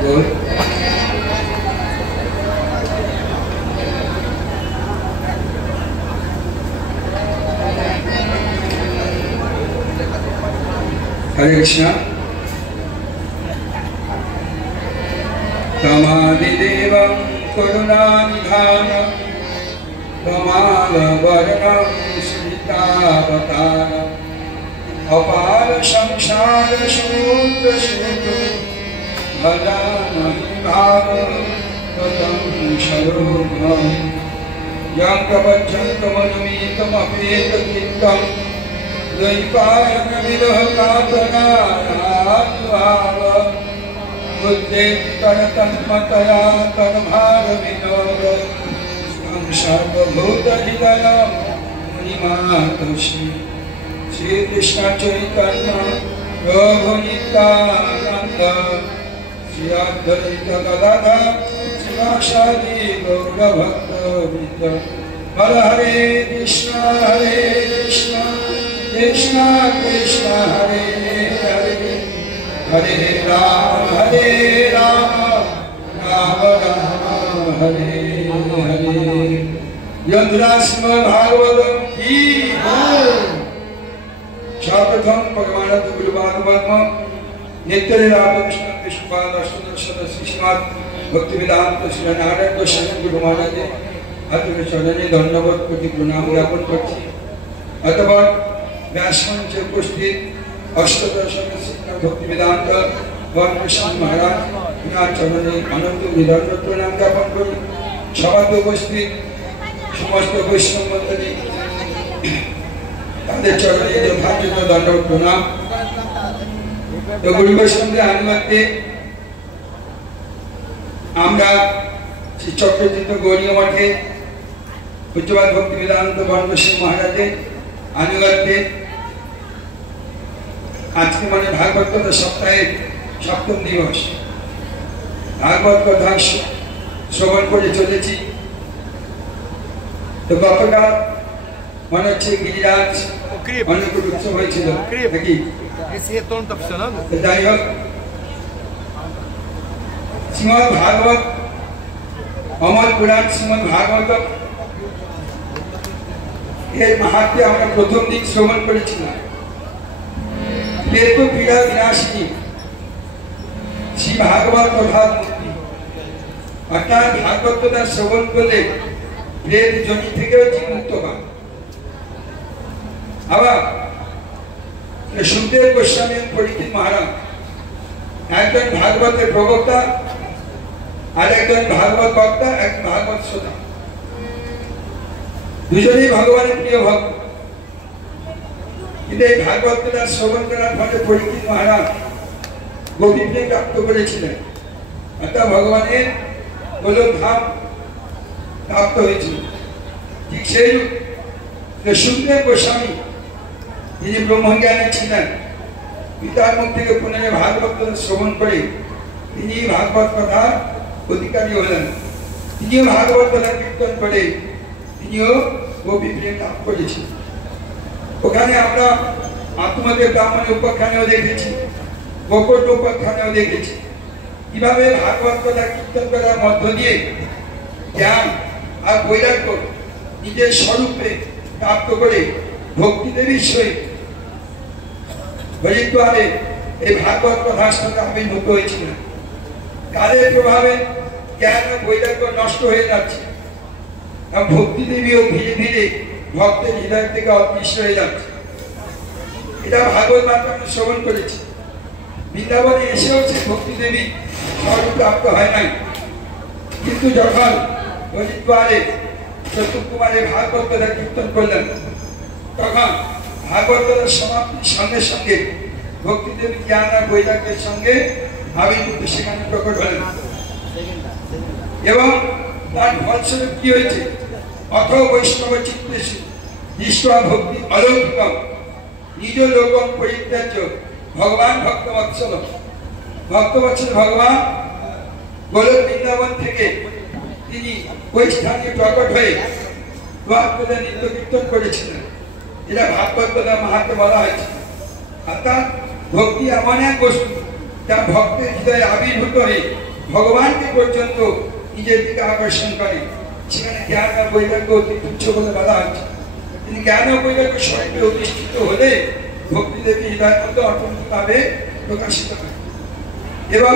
Hare Krishna. Tamadidevam karunanidhanam Tamalavarnam sritavatanam Apara samsara sudra setu Bhajamahi bhagavatam sarvabham Yankavachantam anumitam apeta kittam Dvaipayana vidaha katanāyātvāva Buddhe taratanmataya tanmāra vinoda Samsarva bhuta hidayam munimātaśmi Sri Krishna Chaitanya Prabhu Nityananda Sri Advaita Gadadhara Srivasadi Gaura Bhakta Vrinda Hare Hare Krishna Krishna Krishna Hare Hare Hare Rama Rama Rama Hare Hare Yadurasma Bhagavatam Ki Chapratham Bhagavanata Guru Bhagavatam Nityare Radha Krishna Vishnupada Ashtadashada Srishmat Bhaktivedanta Sri Narayana Goswami Guru Maharaj Atma Charane Dhandavat Koti Pranam Gyapon Karchi अथवा व्यासमंच उपस्थित अष्टदश भक्तिवेदांत कृष्ण महाराज चरणे अनंत निरंतर प्रणाम ज्ञापन करी सभाते उपस्थित समस्त वैष्णव मंडली ताদের चरणे यथाचित दंडवत प्रणाम तो गुरु वैष्णवদের अनुमते আমরা শ্রী চক্রতীর্থ গৌরীয় মঠে পূজ্যপাদ ভক্তিবেদান্ত বনবসী মহারাজের अनुगत्य आज के माने भागवत कथा सप्ताहे सप्तम दिवस भागवत कथा श्रवण करे चलेছি तो गतकाल মনে হচ্ছে গিরিরাজ অনেক উৎসব হয়েছিল নাকি যাই হোক শ্রীমদ্ ভাগবত অমর পুরাণ শ্রীমদ্ ভাগবত এর মাহাত্ম্য আমরা প্রথম দিন শ্রবণ করেছিলাম পেতু পীড়া বিনাশিনী শ্রী ভাগবত কথা মুক্তি অর্থাৎ ভাগবত কথা শ্রবণ করলে প্রেত জনি থেকেও জীব মুক্ত হয় আবার সুখদেব গোস্বামী এবং পরীক্ষিত মহারাজ একজন ভাগবতের প্রবক্তা আর একজন ভাগবত বক্তা এক ভাগবত শ্রোতা দুজনেই ভগবানের প্রিয় ভক্ত কিন্তু এই ভাগবত কথা শ্রবণ করার ফলে পরীক্ষিত মহারাজ গোপীপ্রেম প্রাপ্ত করেছিলেন অর্থাৎ ভগবানের গোলকধাম প্রাপ্ত হয়েছিল ঠিক সেই সুখদেব গোস্বামী যিনি ব্রহ্মজ্ঞানী ছিলেন পিতার মুখ থেকে পুনরায় ভাগবত কথা শ্রবণ করে তিনি ভাগবত কথার অধিকারী হলেন তিনিও ভাগবত কথা কীর্তন করে তিনিও গোপীপ্রেম লাভ করেছেন ওখানে আমরা আত্মদেব ব্রাহ্মণের উপাখ্যানেও দেখেছি গোকর্ণ উপাখ্যানেও দেখেছি কিভাবে ভাগবত কথা কীর্তন করার মধ্য দিয়ে জ্ঞান আর বৈরাগ্য নিজের স্বরূপে প্রাপ্ত করে ভক্তিদেবীর সহিত হরিদ্বারে এই ভাগবত কথার সঙ্গে আবির্ভূত হয়েছিলেন কালের প্রভাবে জ্ঞান ও বৈরাগ্য নষ্ট হয়ে যাচ্ছে ভক্তি দেবীও ধীরে ধীরে ভক্তের হৃদয় থেকে অদৃশ্য হয়ে যাচ্ছে এটা ভাগবত মাতা শ্রবণ করেছি বৃন্দাবনে এসেও সে ভক্তি দেবী স্বরূপ প্রাপ্ত হয় নাই কিন্তু যখন হরিদ্বারে সত্যকুমারে ভাগবত কথা কীর্তন করলেন তখন ভাগবত কথার সমাপ্তির সঙ্গে সঙ্গে ভক্তি দেবী জ্ঞান আর বৈরাগ্যের সঙ্গে আবির্ভূত সেখানে প্রকট হলেন এবং তার ফলস্বরূপ কি হয়েছে অথ বৈষ্ণব চিত্তেষু দৃষ্টা ভক্তি অলৌকিকম নিজ লোকম পরিত্যাজ্য ভগবান ভক্তবৎসল ভগবান গোলক বৃন্দাবন থেকে তিনি ওই স্থানে প্রকট হয়ে ভাগবত নিত্য কীর্তন করেছিলেন এটা ভাগবত কথা মাহাত্ম্য বলা হয়েছে অর্থাৎ ভক্তি এমন এক বস্তু যা ভক্তের হৃদয়ে আবির্ভূত হয়ে ভগবানকে পর্যন্ত নিজের দিকে আকর্ষণ করে। সেখানে জ্ঞান আর বৈরাগ্য অতি তুচ্ছ বলে বলা হচ্ছে। তিনি জ্ঞান ও বৈরাগ্য স্বরূপে অধিষ্ঠিত হলে ভক্তিদেবী হৃদয়ের মধ্যে অটোমেটিকভাবে প্রকাশিত হয়। এবং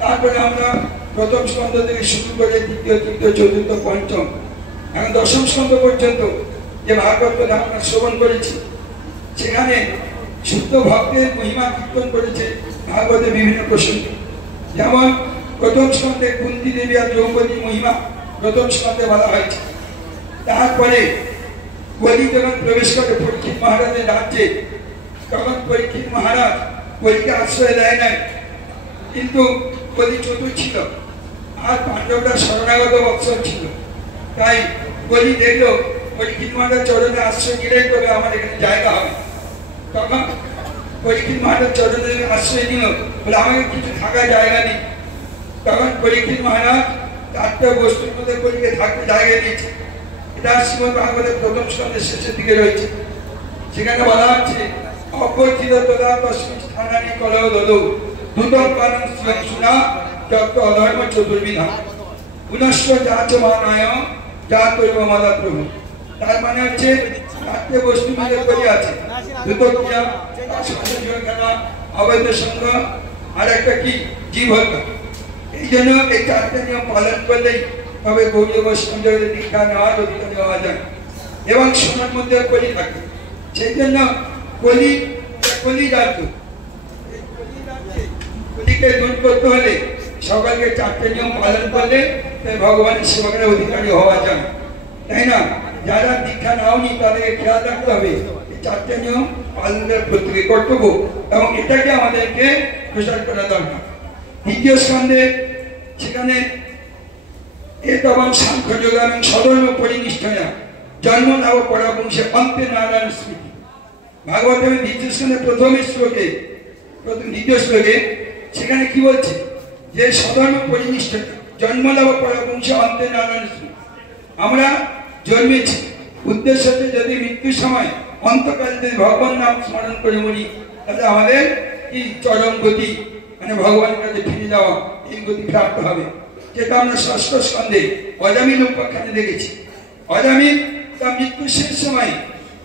তারপরে আমরা প্রথম স্কন্ধ থেকে শুরু করে দ্বিতীয়, তৃতীয়, চতুর্থ, পঞ্চম, এখন দশম স্কন্ধ পর্যন্ত যে ভাগবত আমরা শ্রবণ করেছি, সেখানে শুদ্ধ ভক্তের মহিমা কীর্তন করেছে ভাগবতের বিভিন্ন প্রসঙ্গে। যেমন প্রথম স্কন্ধে কুন্তী দেবী আর দ্রৌপদীর মহিমা প্রথম স্কন্ধে বলা হয়েছে। তারপরে কলি যখন প্রবেশ করে পরীক্ষিত মহারাজের রাজ্যে, তখন পরীক্ষিত মহারাজ কলিকে আশ্রয় দেয় নাই, কিন্তু কলি চতুর ছিল আর পাণ্ডবরা শরণাগত বৎসর ছিল। তাই কলি দেখলো পরীক্ষিত মহারাজ চরণে আশ্রয় নিলেই তবে আমার এখানে জায়গা হবে। তখন পরীক্ষিত মহারাজ চরণে আশ্রয় নিল, বলে আমাকে কিছু থাকার জায়গা নেই। তখন পরীক্ষিত মহারাজ চারটা বস্তুর মধ্যে কলিকে থাকতে জায়গা দিয়েছে। এটা শ্রীমদ্ ভাগবতের প্রথম স্কন্ধের শেষের দিকে রয়েছে। সেখানে বলা হচ্ছে অপরিচিত তদা তস্মিন স্থানানি কলহ দদৌ দুতম কারণ শোনা যত অধর্ম চতুর্বিধা পুনশ্চ যাচ মানায় যা তৈব মাদা প্রভু। তার মানে হচ্ছে চারটে বস্তুর মধ্যে কলি আছে, দুটো ক্রিয়া, অবৈধ সঙ্গ, আর একটা কি জীব হত্যা। এই জন্য এই চারটে নিয়ম পালন করলেই তবে গৌরী বৈষ্ণব দীক্ষা নেওয়ার অধিকার দেওয়া যায়। এবং সোনার মধ্যে কলি থাকে, সেই জন্য কলি রাজ্য, কলিকে দূর করতে হলে সকলকে চারটে নিয়ম পালন করলে তাই ভগবানের সেবকের অধিকারী হওয়া যায়, তাই না? যারা দীক্ষা নাওনি তাদেরকে খেয়াল রাখতে হবে এই চারটে নিয়ম পালনের প্রত্যেকে কর্তব্য, এবং এটাকে আমাদেরকে প্রচার করা দরকার। দ্বিতীয় স্কন্ধে সেখানে এতবং সাংখ্য যোগ এবং সধর্ম পরিনিষ্ঠয়া জন্ম লাভ পরা বংশে অন্তে নারায়ণ স্মৃতি। ভাগবতের দ্বিতীয় স্কন্ধে দ্বিতীয় শ্লোকে সেখানে কি বলছে যে সধর্ম পরিনিষ্ঠ জন্ম লাভ পরা বংশে অন্তে নারায়ণ স্মৃতি। আমরা জন্মেছি উদ্দেশ্য হচ্ছে যদি মৃত্যুর সময় অন্তকালে যদি ভগবান নাম স্মরণ করে মরি, তাহলে আমাদের কি চরম গতি, মানে ভগবানের কাছে ফিরে যাওয়া, এই গতি প্রাপ্ত হবে। যেটা আমরা ষষ্ঠ স্কন্ধে অজামিল উপাখ্যানে দেখেছি। অজামিল তার মৃত্যুর শেষ সময়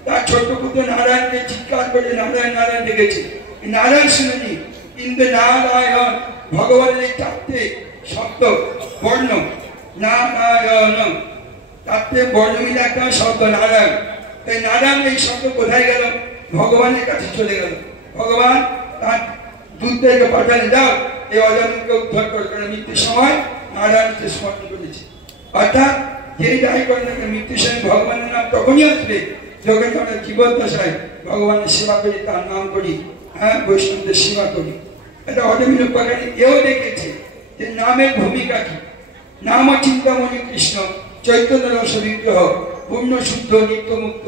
তার ছোট্ট পুত্র নারায়ণকে চিৎকার করে নারায়ণ নারায়ণ ডেকেছে। নারায়ণ শুনেনি, কিন্তু নারায়ণ ভগবানের এই চারটে শব্দ বর্ণ, নারায়ণ চারটে বর্ণ মিলে একটা শব্দ নারায়ণ। তাই নারায়ণ এই শব্দ কোথায় গেল? ভগবানের কাছে চলে গেল। ভগবান তার দূতদেরকে পাঠালে, যাও এই অজামিলকে উদ্ধার করে, কারণ মৃত্যুর সময় নারায়ণকে স্মরণ করেছে। অর্থাৎ যেই দায়ী করেন মৃত্যুর সময় ভগবানের নাম তখনই আসবে যখন আমরা জীবদ্দশায় ভগবানের সেবা করি, তার নাম করি, হ্যাঁ, বৈষ্ণবদের সেবা করি। এটা অজামিল উপাখ্যানে এও দেখেছে যে নামের ভূমিকা কি। নাম ও চিন্তামণি কৃষ্ণ চৈতন্য রস বিগ্রহ পূর্ণ শুদ্ধ নিত্য মুক্ত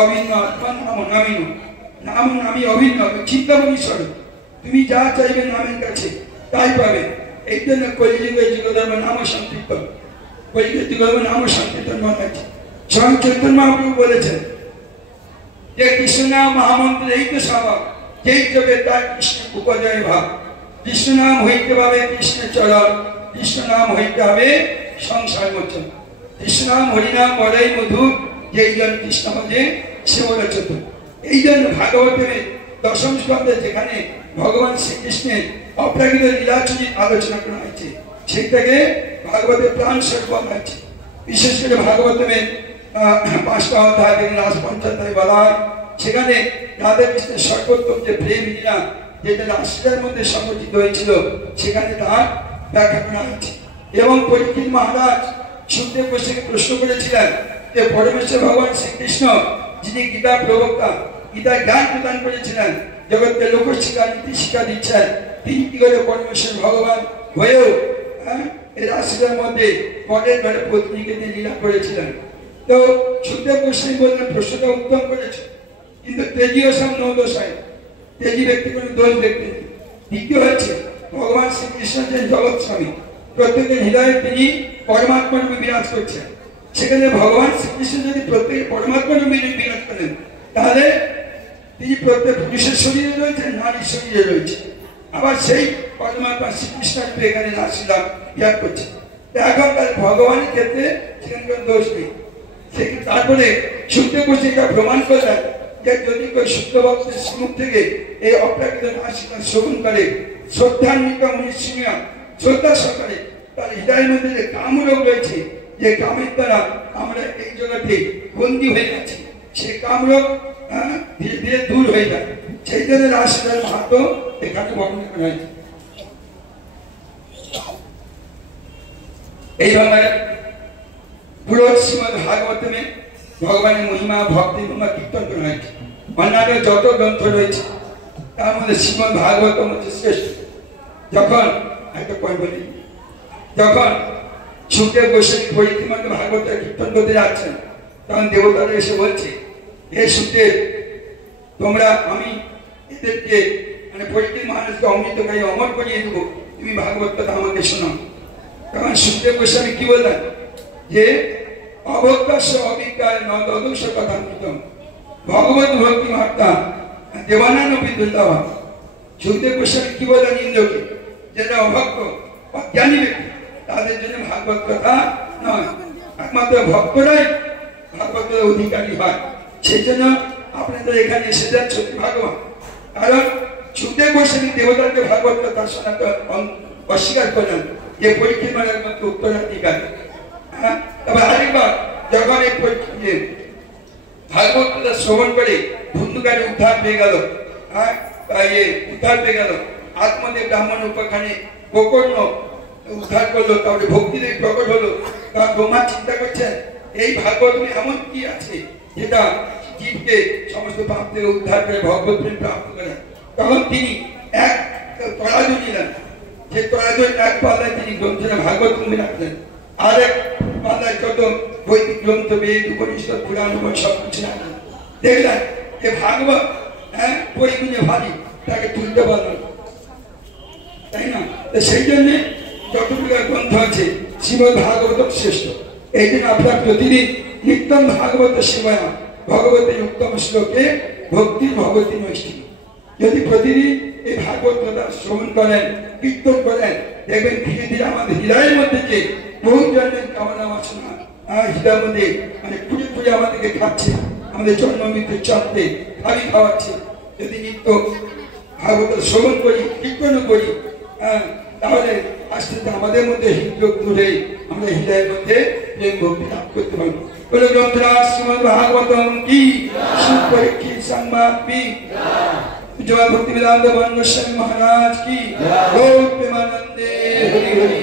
অভিন্ন আত্মা নাম নামিন। নাম নামই অভিন্ন, চিন্তামণি স্বরূপ। তুমি যা চাইবে নামের কাছে তাই পাবে। এই জন্য কলিযুগে যুগধর্ম নাম সংকীর্তন, কলিযুগের যুগধর্ম নাম সংকীর্তন বানাচ্ছে। স্বয়ং চৈতন্য মহাপ্রভু বলেছেন যে কৃষ্ণ নাম মহামন্ত্র এই তো স্বভাব, যেই জবে তার কৃষ্ণ উপজয় ভাব। কৃষ্ণ নাম হইতে পাবে কৃষ্ণের চরণ, কৃষ্ণ নাম হইতে হবে সংসার মোচন। কৃষ্ণ নাম হরিনাম বড়াই মধুর, যেই জন কৃষ্ণ ভজে সে বলে চতুর। এই জন্য ভাগবতের দশম স্কন্ধে যেখানে ভগবান শ্রীকৃষ্ণের অপ্রাকৃত লীলাচরিত আলোচনা করা হয়েছে, সেটাকে ভাগবতের প্রাণ স্বরূপ বলা হয়েছে। বিশেষ করে ভাগবতের 5টা অধ্যায় থেকে লাস্ট 5 অধ্যায় বলা হয়, সেখানে রাধা কৃষ্ণের সর্বোত্তম যে প্রেম লীলা যেটা রাশিদার মধ্যে সংগঠিত হয়েছিল, সেখানে তার ব্যাখ্যা করা হয়েছে। এবং পরীক্ষিত মহারাজ সুখদেব গোস্বামীকে প্রশ্ন করেছিলেন যে পরমেশ্বর ভগবান শ্রীকৃষ্ণ যিনি গীতা প্রবক্তা, গীতার জ্ঞান প্রদান করেছিলেন, জগৎকে লোক শিক্ষা নীতি শিক্ষা দিচ্ছেন, তিনি কি করে পরমেশ্বর ভগবান হয়েও এই রাশিদার মধ্যে পরের ঘরে পত্নীকে দিয়ে লীলা করেছিলেন। তো সুখদেব গোস্বামী বললেন প্রশ্নটা উত্তম করেছে, কিন্তু তেজীয় সব নদোষ হয়, তেজি ব্যক্তি কোনো দোষ ব্যক্তি নেই। দ্বিতীয় হচ্ছে ভগবান শ্রীকৃষ্ণ যে জগৎ স্বামী, প্রত্যেকের হৃদয়ে তিনি পরমাত্মা রূপে বিরাজ করছেন। সেখানে ভগবান শ্রীকৃষ্ণ যদি প্রত্যেকের পরমাত্মা রূপে বিরাজ করেন, তাহলে তিনি প্রত্যেক পুরুষের শরীরে রয়েছেন, নারীর শরীরে রয়েছে। আবার সেই পরমাত্মা শ্রীকৃষ্ণ এখানে রাসলীলা ইয়া করছে। এখন তার ভগবানের ক্ষেত্রে সেখানে কোনো দোষ নেই। তারপরে শুদ্ধ গোষ্ঠী এটা প্রমাণ করলেন যে যদি কেউ শুদ্ধ ভক্তের মুখ থেকে এই অপ্রাকৃত রাসলীলা শ্রবণ করে শ্রদ্ধান্বিত মনীষীরা শ্রদ্ধা সহকারে তার হৃদয়ের মধ্যে যে কামরোগ রয়েছে, যে কামের দ্বারা আমরা এই জগতে বন্দী হয়ে গেছি, সেই কামরোগ ধীরে ধীরে দূর হয়ে যায়। সেই জন্য রাসলীলার মাহাত্ম্য এখানে বর্ণনা করা হয়েছে। এইভাবে পুরো শ্রীমদ ভাগবতমে ভগবানের মহিমা ভক্তি মহিমা কীর্তন করা হয়েছে। অন্যান্য যত গ্রন্থ রয়েছে তার মধ্যে শ্রীমদ ভাগবতম হচ্ছে শ্রেষ্ঠ। যখন একটা পয়েন্ট বলি, যখন সুখদেব গোস্বামী পরিত্রিমাকে ভাগবত কীর্তন করতে যাচ্ছেন, তখন দেবতারা এসে বলছে, হে সুখদেব, তোমরা আমি এদেরকে মানে পরিত্রিম মানুষকে অমৃত খাই অমর করিয়ে দেবো, তুমি ভাগবত কথা আমাকে শোনাও। তখন সুখদেব গোস্বামী কি বললেন যে অবকাশ অবিজ্ঞায় নদংশ কথা কীর্তন ভগবত ভক্তি মাত্রা দেবানানবী দুর্লভ। সুখদেব গোস্বামী কি বললেন ইন্দ্রকে, যেটা অভক্ত অজ্ঞানী ব্যক্তি তাদের জন্য ভাগবত কথা নয়, একমাত্র ভক্তরাই ভাগবতের অধিকারী হয়। সেই জন্য আপনাদের এখানে এসে যান সত্যি ভাগবান। কারণ সুখদেব গোস্বামী দেবতাকে ভাগবত কথা শোনাতে অস্বীকার করলেন যে পরীক্ষিত মানের মতো উত্তরাধিকারী। তবে আরেকবার যখন এই ভাগবত কথা শ্রবণ করে ধুন্ধুকারী উদ্ধার পেয়ে গেল, উদ্ধার পেয়ে গেল, আত্মদেব ব্রাহ্মণ উপাখানে গোকর্ণ উদ্ধার করলো, তারপরে ভক্তিদেব প্রকট হলো। তার ব্রহ্মা চিন্তা করছেন এই ভাগবত এমন কি আছে যেটা জীবকে সমস্ত পাপ থেকে উদ্ধার করে ভগবত প্রেম প্রাপ্ত করেন। তখন তিনি এক তরাজু নিলেন, যে তরাজু এক পাল্লায় তিনি গ্রন্থে ভাগবত কমে রাখলেন, আর এক পাল্লায় যত বৈদিক গ্রন্থ বেদ উপনিষদ পুরাণ সব কিছু রাখলেন। দেখলেন যে ভাগবত পরিগুণে ভারী, তাকে তুলতে পারলেন, তাই না? সেই জন্য যতটুকু গ্রন্থ আছে শ্রীমদ ভাগবতম শ্রেষ্ঠ। এই জন্য আপনার প্রতিদিন নিত্যম ভাগবত সেবায়া ভগবতের উত্তম শ্লোকে ভক্তি ভগবতী নৈষ্ঠিক। যদি প্রতিদিন এই ভাগবত কথা শ্রবণ করেন, কীর্তন করেন, দেখবেন ধীরে ধীরে আমাদের হৃদয়ের মধ্যে যে বহু জন্মের কামনা বাসনা হৃদয়ের মধ্যে মানে খুঁজে খুঁজে আমাদেরকে খাচ্ছে, আমাদের জন্ম মৃত্যুর চক্রে খালি খাওয়াচ্ছে। যদি নিত্য ভাগবত শ্রবণ করি, কীর্তন করি, তাহলে আস্তে আস্তে আমাদের মধ্যে হৃদয় দূরে আমরা হৃদয়ের মধ্যে প্রেম ভক্তি লাভ করতে পারবো। বলে গ্রন্থরাজ শ্রীমদ ভাগবতম কি সুপরীক্ষী সংবাদ কি জয় ভক্তি বেদান্ত গোস্বামী মহারাজ কি, গৌর প্রেমানন্দে হরি হরি।